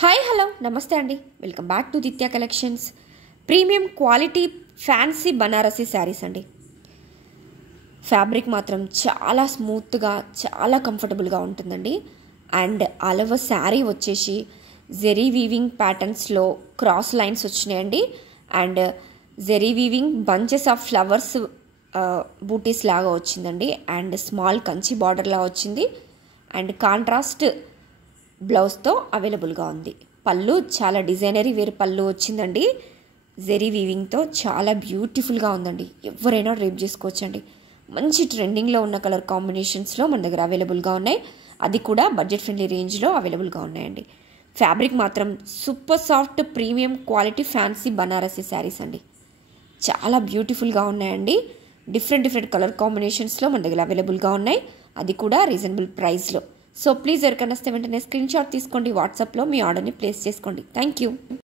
Hi hello నమస్తే అండి, welcome back to Ditya collections. Premium quality fancy Banarasi saris అండి. ఫ్యాబ్రిక్ మాత్రం చాలా స్మూత్గా చాలా కంఫర్టబుల్గా ఉంటుందండి. అండ్ ఆల్ ఓవర్ శారీ వచ్చేసి జెరీ వీవింగ్ ప్యాటర్న్స్లో క్రాస్ లైన్స్ వచ్చినాయండి. And zari weaving bunches of flowers butis లాగా వచ్చిందండి. అండ్ స్మాల్ కంచి బార్డర్ లాగా వచ్చింది. అండ్ కాంట్రాస్ట్ బ్లౌజ్తో అవైలబుల్గా ఉంది. పళ్ళు చాలా డిజైనరీ వేర్ పళ్ళు వచ్చిందండి. జెరీ వీవింగ్తో చాలా బ్యూటిఫుల్గా ఉందండి. ఎవరైనా డ్రేప్ చేసుకోవచ్చండి. మంచి ట్రెండింగ్లో ఉన్న కలర్ కాంబినేషన్స్లో మన దగ్గర అవైలబుల్గా ఉన్నాయి. అది కూడా బడ్జెట్ ఫ్రెండ్లీ రేంజ్లో అవైలబుల్గా ఉన్నాయండి. ఫ్యాబ్రిక్ మాత్రం super soft premium quality fancy Banarasi saris అండి. చాలా బ్యూటిఫుల్గా ఉన్నాయండి. డిఫరెంట్ కలర్ కాంబినేషన్స్లో మన దగ్గర అవైలబుల్గా ఉన్నాయి. అది కూడా రీజనబుల్ ప్రైస్లో. సో ప్లీజ్ ఎవరికైనా వస్తే వెంటనే స్క్రీన్ షాట్ తీసుకోండి. వాట్సాప్లో మీ ఆర్డర్ని ప్లేస్ చేసుకోండి. Thank you.